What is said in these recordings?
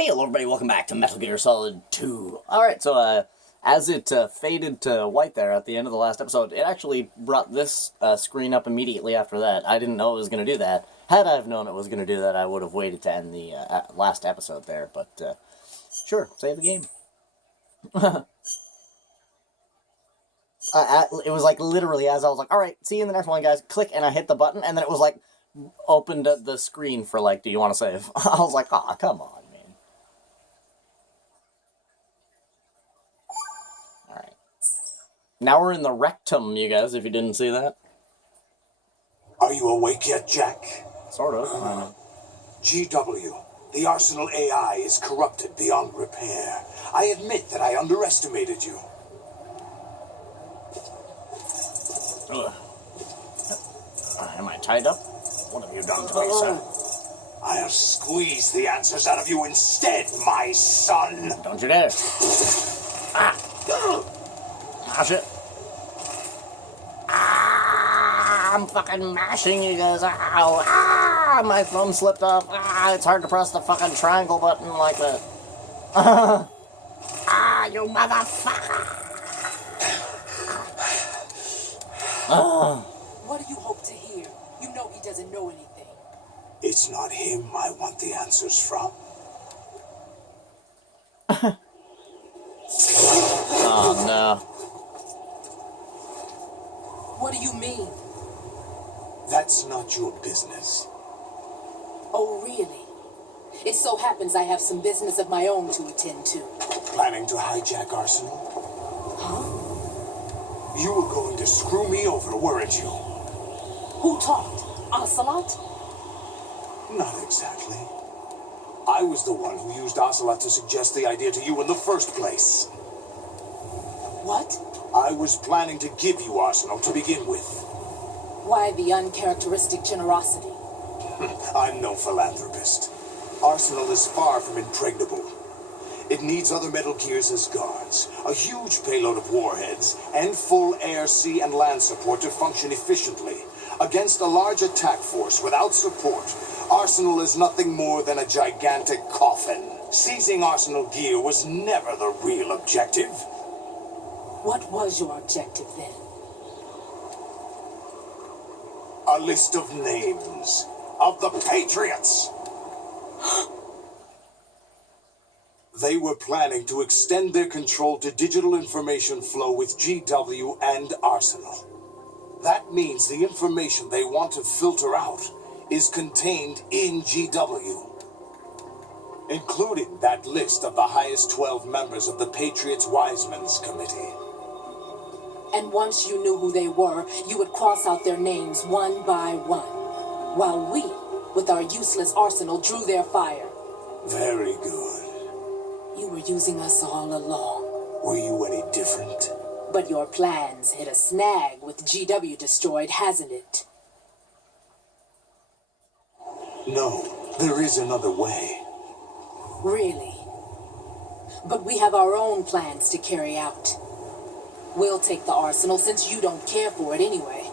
Hey, hello everybody, welcome back to Metal Gear Solid 2. Alright, so, as it faded to white there at the end of the last episode, it actually brought this screen up immediately after that. I didn't know it was going to do that. Had I have known it was going to do that, I would have waited to end the last episode there, but, sure, save the game. It was like literally as I was like, alright, see you in the next one, guys, click, and I hit the button, and then it was like, opened the screen for like, do you want to save? I was like, aw, come on, man. Alright. Now we're in the rectum, you guys, if you didn't see that. Are you awake yet, Jack? Sort of. GW, the Arsenal AI is corrupted beyond repair. I admit that I underestimated you. Ugh. Am I tied up? What have you done to me, sir? I'll squeeze the answers out of you instead, my son. Don't you dare. Ah. Ah, shit. Ah, I'm fucking mashing you guys. Ow. Ah, my thumb slipped off. Ah, it's hard to press the fucking triangle button like that. Ah, you motherfucker. What do you hope to hear? You know he doesn't know anything. It's not him I want the answers from. Oh, no. What do you mean? That's not your business. Oh, really? It so happens I have some business of my own to attend to. Planning to hijack Arsenal? Huh? You were going to screw me over, weren't you? Who talked? Ocelot? Not exactly. I was the one who used Ocelot to suggest the idea to you in the first place. What? I was planning to give you Arsenal to begin with. Why the uncharacteristic generosity? I'm no philanthropist. Arsenal is far from impregnable. It needs other Metal Gears as guards, a huge payload of warheads, and full air, sea, and land support to function efficiently. Against a large attack force without support, Arsenal is nothing more than a gigantic coffin. Seizing Arsenal gear was never the real objective. What was your objective then? A list of names of the Patriots. They were planning to extend their control to digital information flow with GW and Arsenal. That means the information they want to filter out is contained in GW, including that list of the highest 12 members of the Patriots Wiseman's Committee. And once you knew who they were, you would cross out their names one by one, while we, with our useless arsenal, drew their fire. Very good. You were using us all along. Were you any different? But your plans hit a snag with GW destroyed, hasn't it? No, there is another way. Really? But we have our own plans to carry out. We'll take the arsenal since you don't care for it anyway.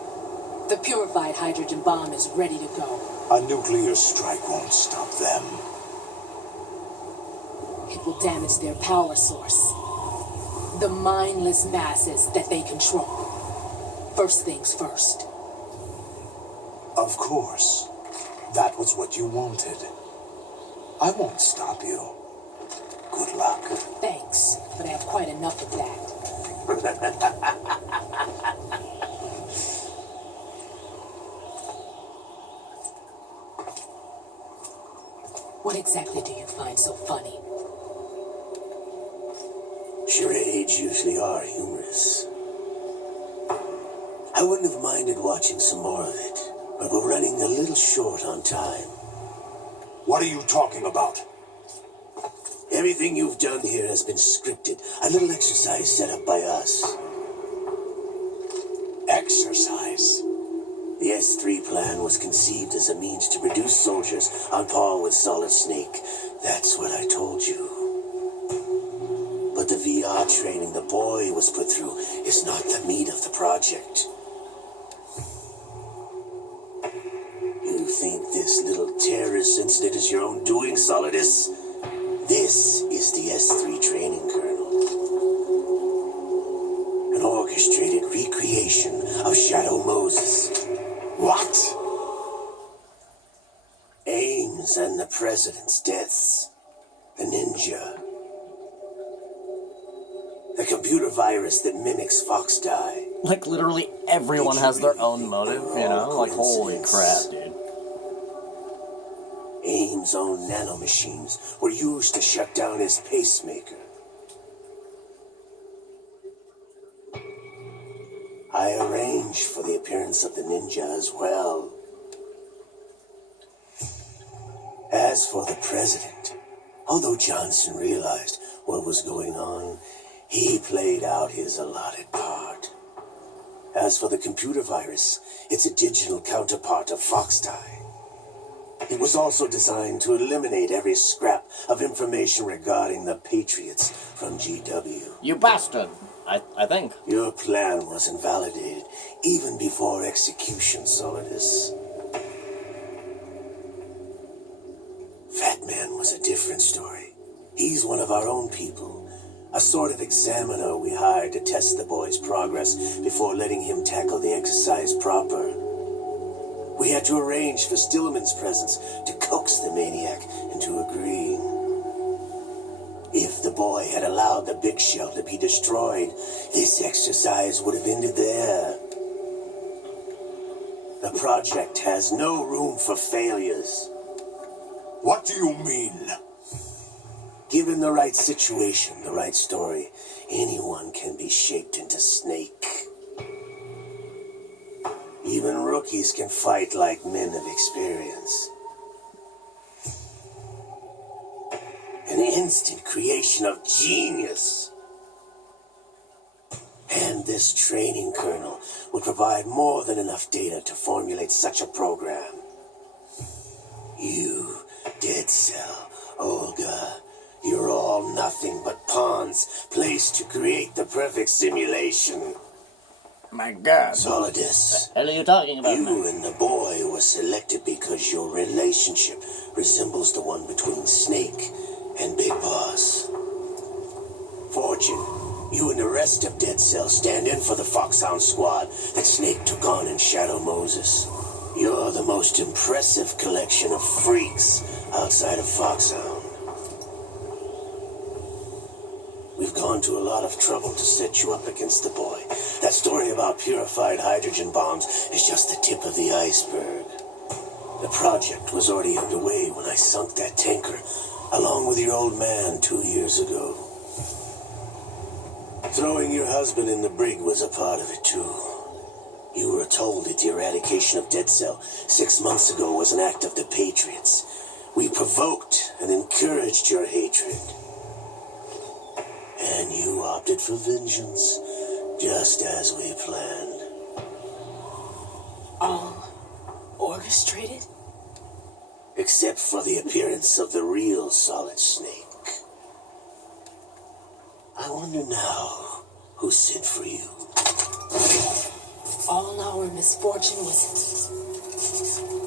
The purified hydrogen bomb is ready to go. A nuclear strike won't stop them. It will damage their power source. The mindless masses that they control. First things first. Of course. That was what you wanted. I won't stop you. Good luck. Thanks, but I have quite enough of that. What exactly do you find so funny? Charades usually are humorous. I wouldn't have minded watching some more of it, but we're running a little short on time. What are you talking about? Everything you've done here has been scripted. A little exercise set up by us. Exercise? The S3 plan was conceived as a means to produce soldiers on par with Solid Snake. That's what I told you. But the VR training the boy was put through is not the meat of the project. You think this little terrorist incident is your own doing, Solidus? This is the S3 training kernel. An orchestrated recreation of Shadow Moses. What? Ames and the president's deaths. The ninja. The computer virus that mimics Fox Die. Like, literally everyone has their own motive, you know? Like, holy crap, dude. Ames' own nanomachines were used to shut down his pacemaker. I arranged for the appearance of the ninja as well. As for the president, although Johnson realized what was going on, he played out his allotted part. As for the computer virus, it's a digital counterpart of FoxDie. It was also designed to eliminate every scrap of information regarding the Patriots from GW. You bastard! I think. Your plan was invalidated even before execution, Solidus. Fat Man was a different story. He's one of our own people. A sort of examiner we hired to test the boy's progress before letting him tackle the exercise proper. We had to arrange for Stillman's presence to coax the maniac into agreeing. If the boy had allowed the big shell to be destroyed, this exercise would have ended there. The project has no room for failures. What do you mean? Given the right situation, the right story, anyone can be shaped into Snake. Even rookies can fight like men of experience. An instant creation of genius. And this training kernel will provide more than enough data to formulate such a program. You, Dead Cell, Olga, you're all nothing but pawns placed to create the perfect simulation. My god. Solidus, What the hell are you talking about, you man? and the boy were selected because your relationship resembles the one between Snake and Big Boss. Fortune, you and the rest of Dead Cell stand in for the Foxhound squad that Snake took on in Shadow Moses. You're the most impressive collection of freaks outside of Foxhound. We've gone to a lot of trouble to set you up against the boy. That story about purified hydrogen bombs is just the tip of the iceberg. The project was already underway when I sunk that tanker, along with your old man 2 years ago. Throwing your husband in the brig was a part of it, too. You were told that the eradication of Dead Cell 6 months ago was an act of the Patriots. We provoked and encouraged your hatred. And you opted for vengeance, just as we planned. All orchestrated? Except for the appearance of the real Solid Snake. I wonder now who sent for you. All our misfortune was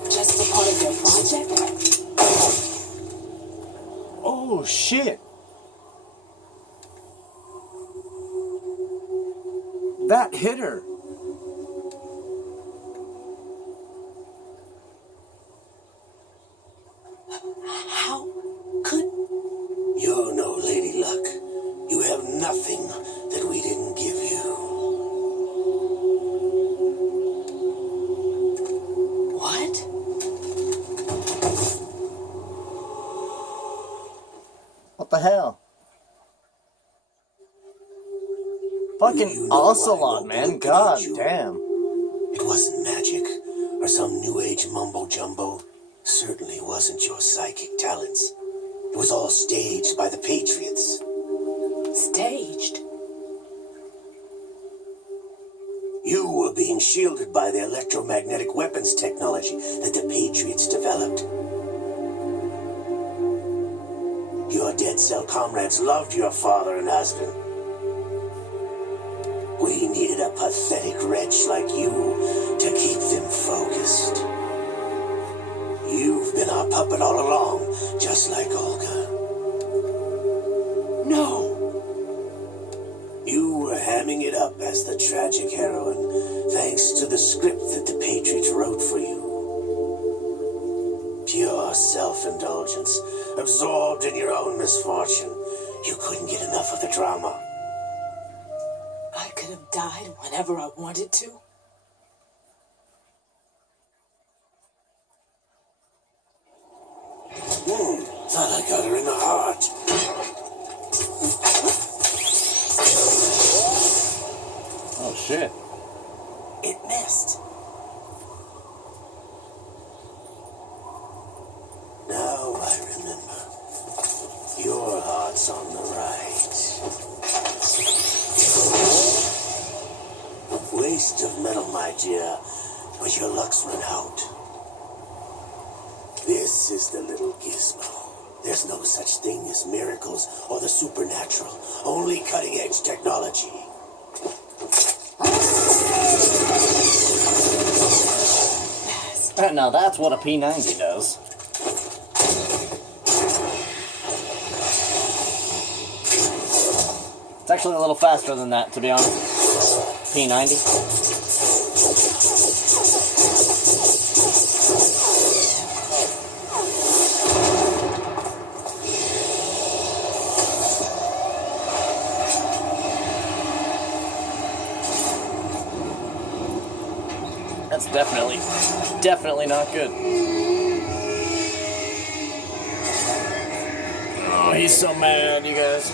just a part of your project? Oh, shit. That hit her. How could... You're no Lady Luck. You have nothing that we didn't give you. What? What the hell? You Fucking know I Ocelot, won't man. look God at you. damn. It wasn't magic or some new age mumbo jumbo. Certainly wasn't your psychic talents. It was all staged by the Patriots. Staged? You were being shielded by the electromagnetic weapons technology that the Patriots developed. Your Dead Cell comrades loved your father and husband. We needed a pathetic wretch like you to keep them focused. You've been our puppet all along, just like Olga. up as the tragic heroine, thanks to the script that the Patriots wrote for you. Pure self-indulgence, absorbed in your own misfortune. You couldn't get enough of the drama. I could have died whenever I wanted to. Thought I got her in the heart. Oh shit. It missed. Now I remember. Your heart's on the right. Waste of metal, my dear, but your luck's run out. This is the little gizmo. There's no such thing as miracles or the supernatural. Only cutting-edge technology. Now that's what a P90 does. It's actually a little faster than that, to be honest. P90. That's definitely not good. Oh, he's so mad, you guys.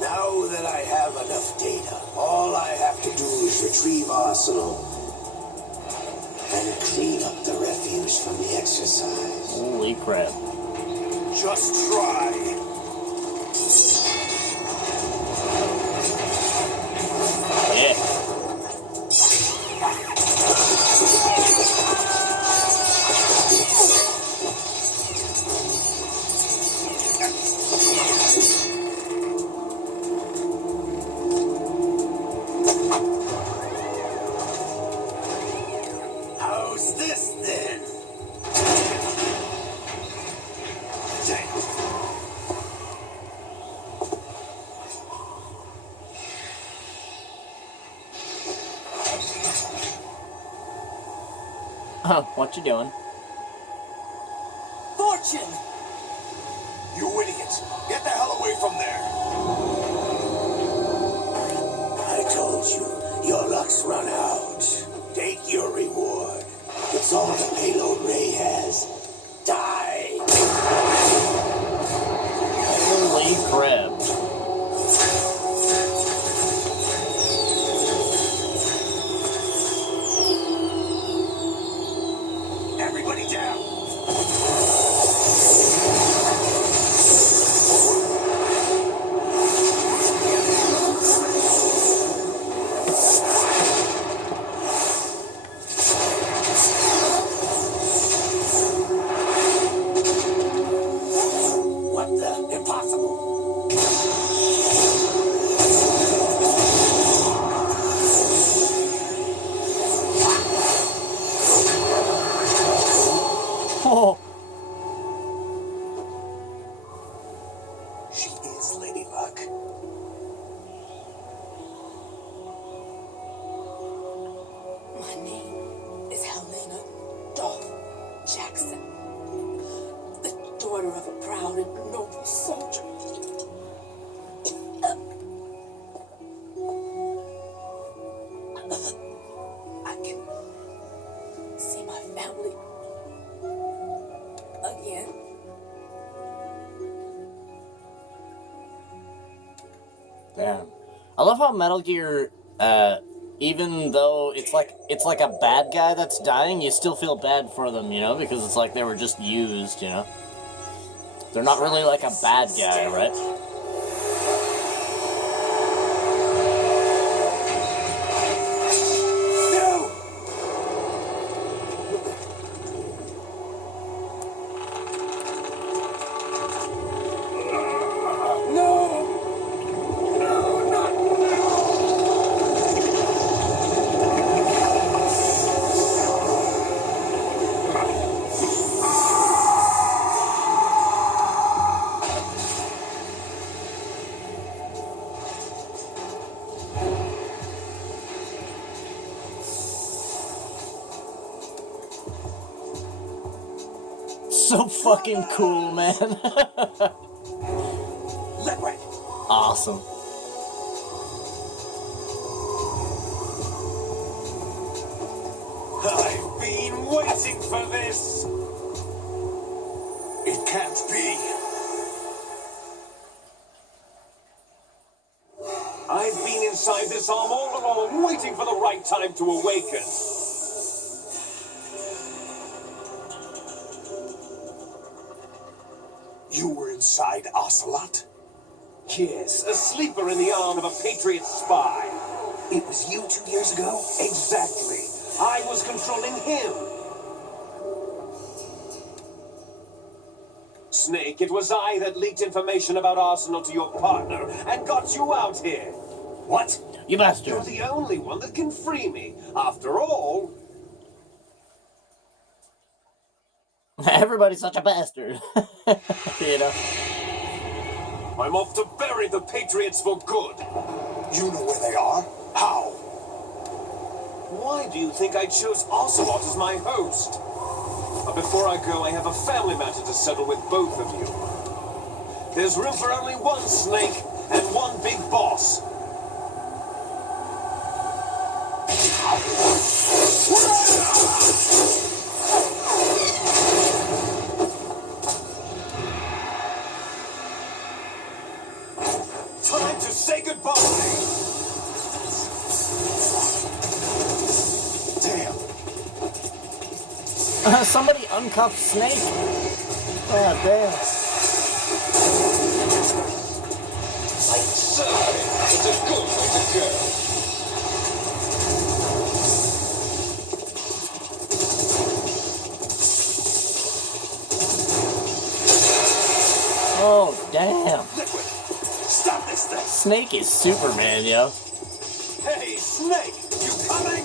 Now that I have enough data, all I have to do is retrieve Arsenal and clean up the refuse from the exercise. Holy crap. Just try. Yeah. How's this then? Damn. Oh, what you doing? Fortune! You idiots! Get the hell away from there! I told you, your luck's run out. Take your reward. It's all the payload Ray has. Die! Holy crap. Everybody down! What the? Impossible! Oh. She is Lady Luck. My name is Helena Dolph Jackson, the daughter of a proud and noble soldier. I can see my family again. Damn. I love how Metal Gear, even though it's like a bad guy that's dying, you still feel bad for them, you know, because it's like they were just used, you know. They're not really like a bad guy, right? No! so fucking cool, man. Liquid. Awesome. I've been waiting for this. It can't be. I've been inside this arm all along, waiting for the right time to awaken. You were inside Ocelot? Yes, a sleeper in the arm of a Patriot spy. It was you 2 years ago? Exactly. I was controlling him. Snake, it was I that leaked information about Arsenal to your partner and got you out here. What? You bastard. You're the only one that can free me. After all, Everybody's such a bastard. You know? I'm off to bury the Patriots for good. You know where they are? How? Why do you think I chose Ocelot as my host? But before I go, I have a family matter to settle with both of you. There's room for only one Snake and one big boss. Time to say goodbye. Damn. Somebody uncuffed Snake. Oh, damn. Like surfing. It's a good way to go. Oh, damn. Liquid, stop this thing. Snake is Superman, yo. Hey, Snake, you coming?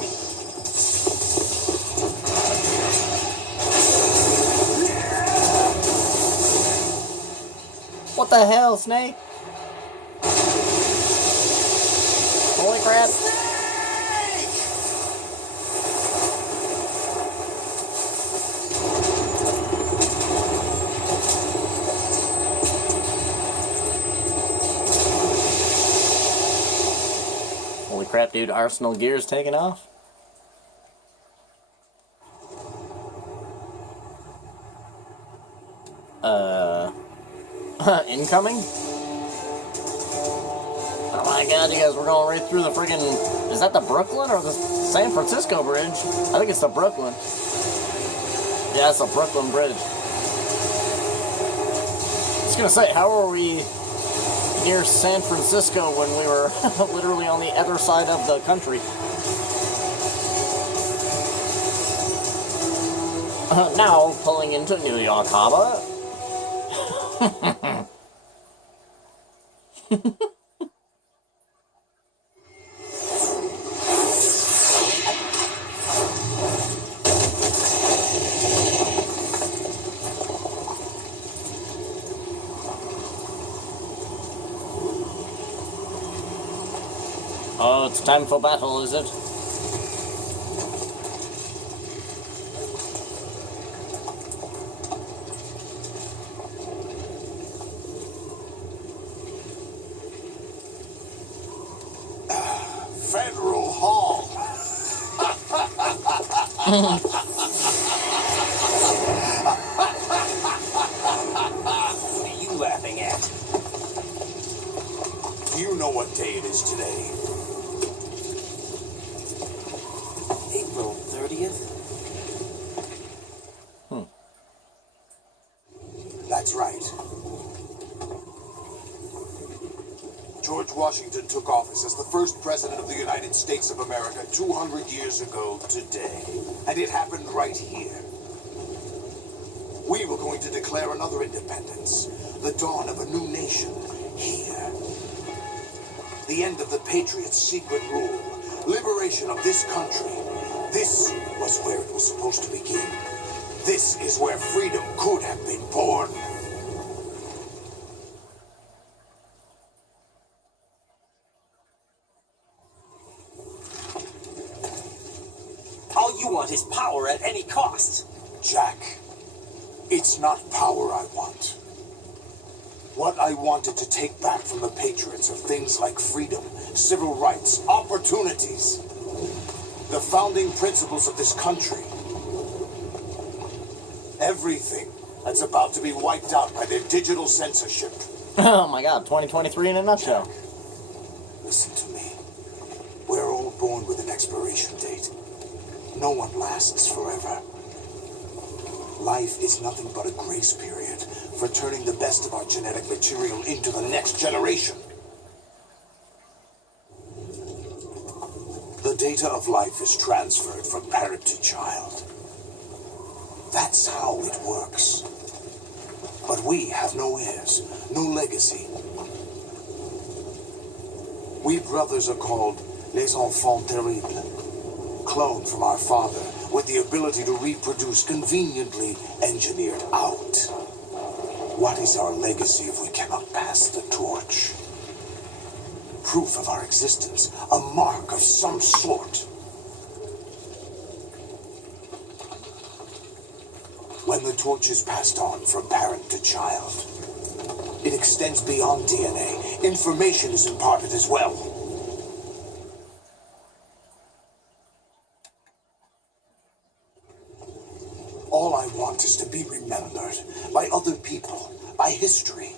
What the hell, Snake? Holy crap. Holy crap, dude. Arsenal gear's taking off. Incoming? Oh my god, you guys, we're going right through the friggin'... Is that the Brooklyn or the San Francisco Bridge? I think it's the Brooklyn. Yeah, it's the Brooklyn Bridge. I was gonna say, how are we near San Francisco when we were literally on the other side of the country? Now, pulling into New York Harbor. Oh, it's time for battle, is it? Federal Hall. What are you laughing at? Do you know what day it is today? April 30th? That's right. George Washington took office as the first president of the United States of America 200 years ago today. And it happened right here. We were going to declare another independence, the dawn of a new nation here. The end of the Patriots' secret rule, liberation of this country. This was where it was supposed to begin. This is where freedom could have been born. All you want is power at any cost. Jack, It's not power I want. What I wanted to take back from the Patriots are things like freedom, civil rights, opportunities. The founding principles of this country. Everything that's about to be wiped out by their digital censorship. Oh my god, 2023 in a nutshell. Listen to me. We're all born with an expiration date. No one lasts forever. Life is nothing but a grace period for turning the best of our genetic material into the next generation. The data of life is transferred from parent to child. That's how it works. But we have no heirs, no legacy. We brothers are called les enfants terribles, cloned from our father with the ability to reproduce conveniently engineered out. What is our legacy if we cannot pass the torch? Proof of our existence, a mark of some sort. When the torch is passed on from parent to child, it extends beyond DNA. Information is imparted as well. All I want is to be remembered by other people, by history.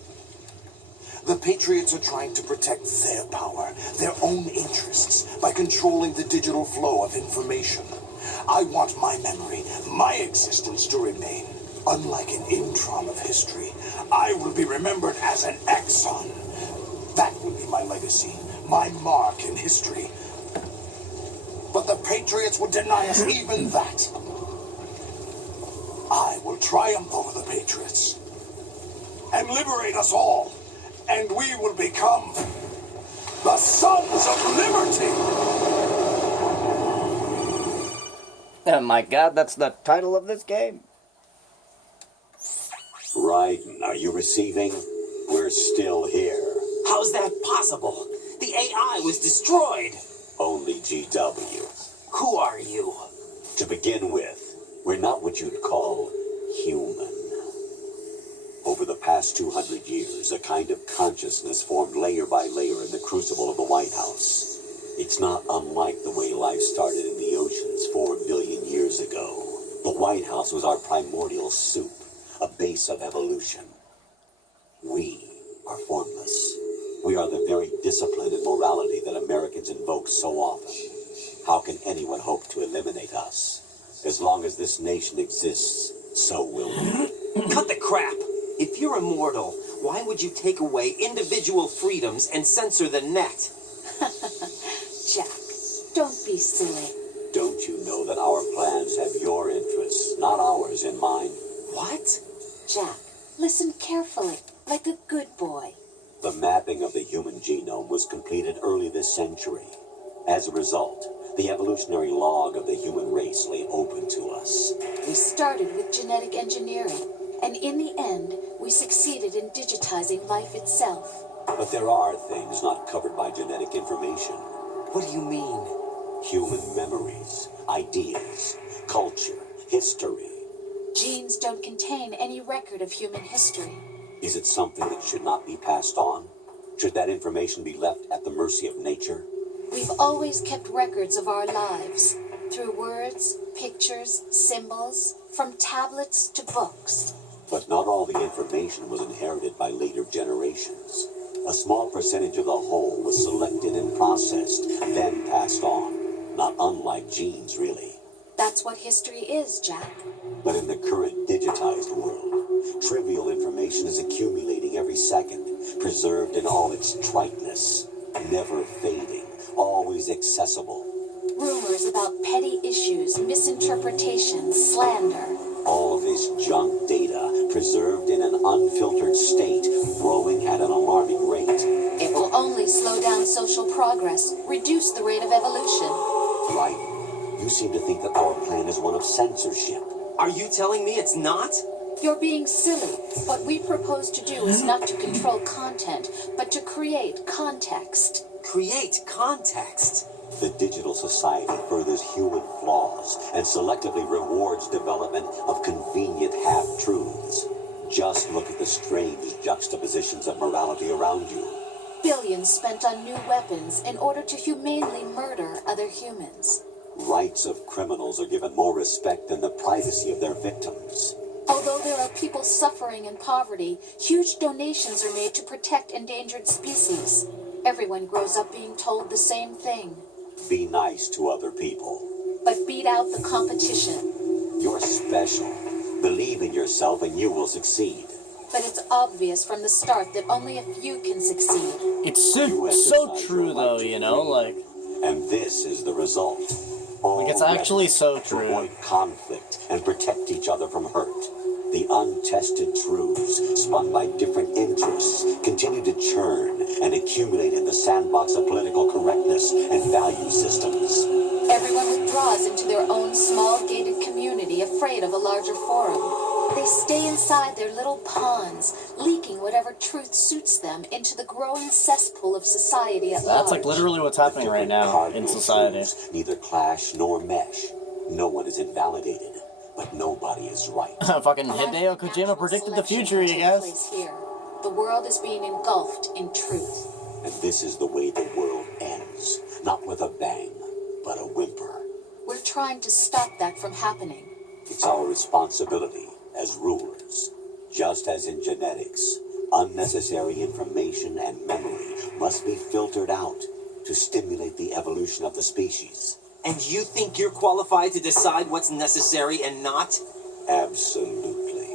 The Patriots are trying to protect their power, their own interests, by controlling the digital flow of information. I want my memory, my existence to remain. Unlike an intron of history, I will be remembered as an axon. That will be my legacy, my mark in history. But the Patriots would deny us even that. I will triumph over the Patriots and liberate us all, and we will become the Sons of Liberty. Oh my god, that's the title of this game. Raiden, are you receiving? We're still here. How's that possible? The AI was destroyed. Only GW. Who are you? To begin with, we're not what you'd call human. Over the past 200 years, a kind of consciousness formed layer by layer in the crucible of the White House. It's not unlike the way life started in the oceans 4 billion years ago. The White House was our primordial soup, a base of evolution. We are formless. We are the very discipline and morality that Americans invoke so often. How can anyone hope to eliminate us? As long as this nation exists, so will we. Cut the crap! If you're immortal, why would you take away individual freedoms and censor the net? Jack, don't be silly. Don't you know that our plans have your interests, not ours, in mind? What? Jack, listen carefully, like a good boy. The mapping of the human genome was completed early this century. As a result, the evolutionary log of the human race lay open to us. We started with genetic engineering, and in the end, we succeeded in digitizing life itself. But there are things not covered by genetic information. What do you mean? Human memories, ideas, culture, history. Genes don't contain any record of human history. Is it something that should not be passed on? Should that information be left at the mercy of nature? We've always kept records of our lives, through words, pictures, symbols, from tablets to books. But not all the information was inherited by later generations. A small percentage of the whole was selected and processed, then passed on. Not unlike genes, really. That's what history is, Jack. But in the current digitized world, trivial information is accumulating every second, preserved in all its triteness, never fading, always accessible. Rumors about petty issues, misinterpretations, slander. All this junk data, preserved in an unfiltered state, growing at an alarming rate. It will only slow down social progress, reduce the rate of evolution. Right. You seem to think that our plan is one of censorship. Are you telling me it's not? You're being silly. What we propose to do is not to control content, but to create context. Create context. The digital society furthers human flaws and selectively rewards development of convenient half-truths. Just look at the strange juxtapositions of morality around you. Billions spent on new weapons in order to humanely murder other humans. Rights of criminals are given more respect than the privacy of their victims. Although there are people suffering in poverty, huge donations are made to protect endangered species. Everyone grows up being told the same thing. Be nice to other people. But beat out the competition. You're special. Believe in yourself and you will succeed. But it's obvious from the start that only a few can succeed. It's You so exercise true your though, right to you know, dream. like And this is the result. Like, it's actually so To true. avoid conflict and protect each other from hurt. The untested truths, spun by different interests, continue to churn and accumulate in the sandbox of political correctness and value systems. Everyone withdraws into their own small gated community, afraid of a larger forum. They stay inside their little ponds, leaking whatever truth suits them into the growing cesspool of society at large. that's like literally what's happening right now in Cardinal society. truths neither clash nor mesh. No one is invalidated, but nobody is right. Fucking An Hideo Kojima unnatural predicted the selection future, can you take guys. place here. The world is being engulfed in truth. And this is the way the world ends. Not with a bang, but a whimper. We're trying to stop that from happening. It's our responsibility as rulers. Just as in genetics, unnecessary information and memory must be filtered out to stimulate the evolution of the species. And you think you're qualified to decide what's necessary and not? Absolutely.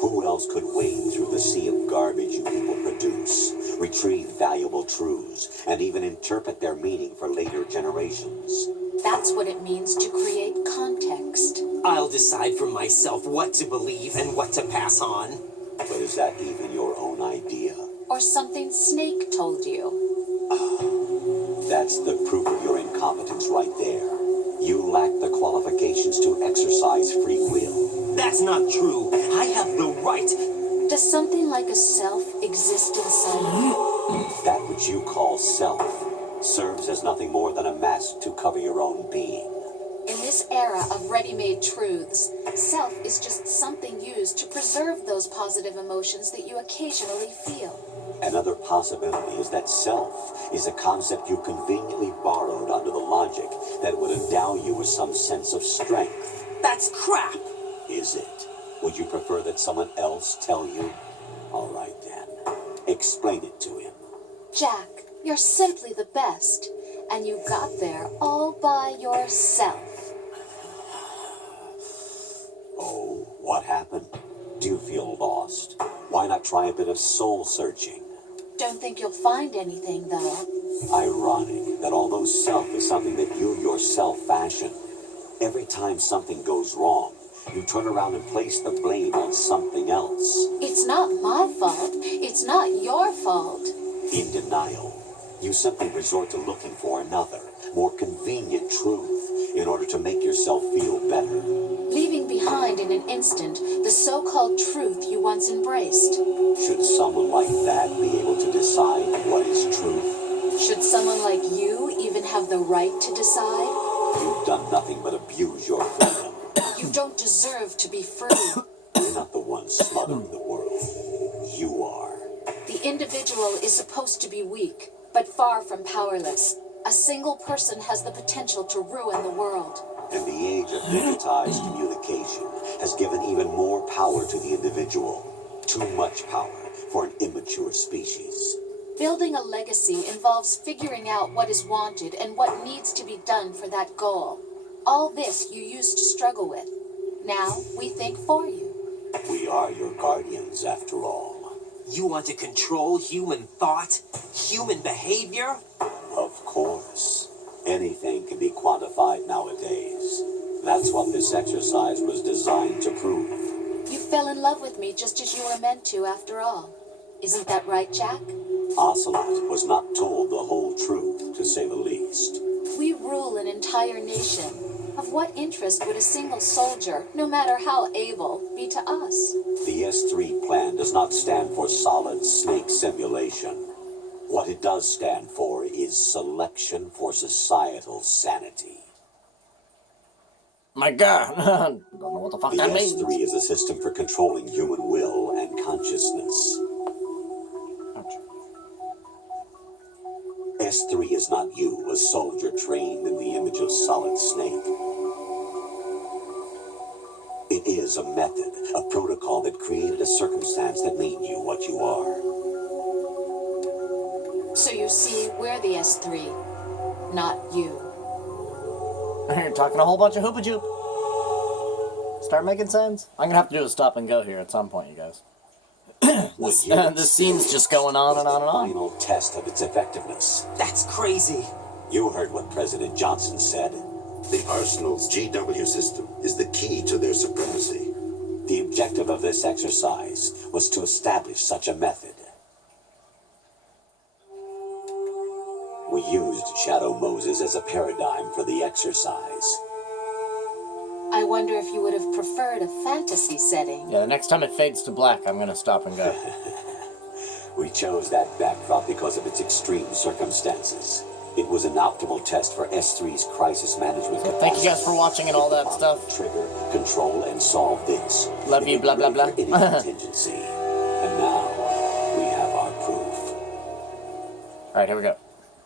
Who else could wade through the sea of garbage you people produce, retrieve valuable truths, and even interpret their meaning for later generations? That's what it means to create context. I'll decide for myself what to believe and what to pass on. But is that even your own idea? Or something Snake told you. That's the proof of your incompetence right there. You lack the qualifications to exercise free will. That's not true. I have the right. Does something like a self exist inside you? That which you call self serves as nothing more than a mask to cover your own being. In this era of ready-made truths, self is just something used to preserve those positive emotions that you occasionally feel. Another possibility is that self is a concept you conveniently borrowed under the logic that would endow you with some sense of strength. That's crap. Is it? Would you prefer that someone else tell you? All right then. Explain it to him. Jack, you're simply the best, and you got there all by yourself. Oh, what happened? Do you feel lost? Why not try a bit of soul searching? Don't think you'll find anything, though. Ironic that although self is something that you yourself fashioned, every time something goes wrong, you turn around and place the blame on something else. It's not my fault. It's not your fault. In denial, you simply resort to looking for another, more convenient truth in order to make yourself feel better. Leaving behind in an instant the so-called truth you once embraced. Should someone like that be able to decide what is truth? Should someone like you even have the right to decide? You've done nothing but abuse your freedom. You don't deserve to be free. You're not the one smothering the world. You are. The individual is supposed to be weak, but far from powerless. A single person has the potential to ruin the world. And the age of digitized communication has given even more power to the individual. Too much power for an immature species. Building a legacy involves figuring out what is wanted and what needs to be done for that goal. All this you used to struggle with. Now we think for you. We are your guardians, after all. You want to control human thought, human behavior? Of course. Anything can be quantified nowadays. That's what this exercise was designed to prove. You fell in love with me just as you were meant to, after all. Isn't that right, Jack? Ocelot was not told the whole truth, to say the least. We rule an entire nation. Of what interest would a single soldier, no matter how able, be to us? The S3 plan does not stand for solid snake simulation. What it does stand for is selection for societal sanity. My God, don't know what the fuck The that means. S3 is a system for controlling human will and consciousness. S3 is not you, a soldier trained in the image of Solid Snake. It is a method, a protocol that created a circumstance that made you what you are. So you see, we're the S3, not you. You're talking a whole bunch of hoopajoop. Start making sense? I'm gonna have to do a stop and go here at some point, you guys. This scene's just going on and on and on. Final test of its effectiveness. That's crazy. You heard what President Johnson said. The Arsenal's GW system is the key to their supremacy. The objective of this exercise was to establish such a method. We used Shadow Moses as a paradigm for the exercise. I wonder if you would have preferred a fantasy setting. Yeah, the next time it fades to black, I'm gonna stop and go. We chose that backdrop because of its extreme circumstances. It was an optimal test for S3's crisis management. So thank you guys for watching and all that stuff. Trigger, control, and solve this. Love you, blah, blah, blah. Any contingency. And now, we have our proof. Alright, here we go.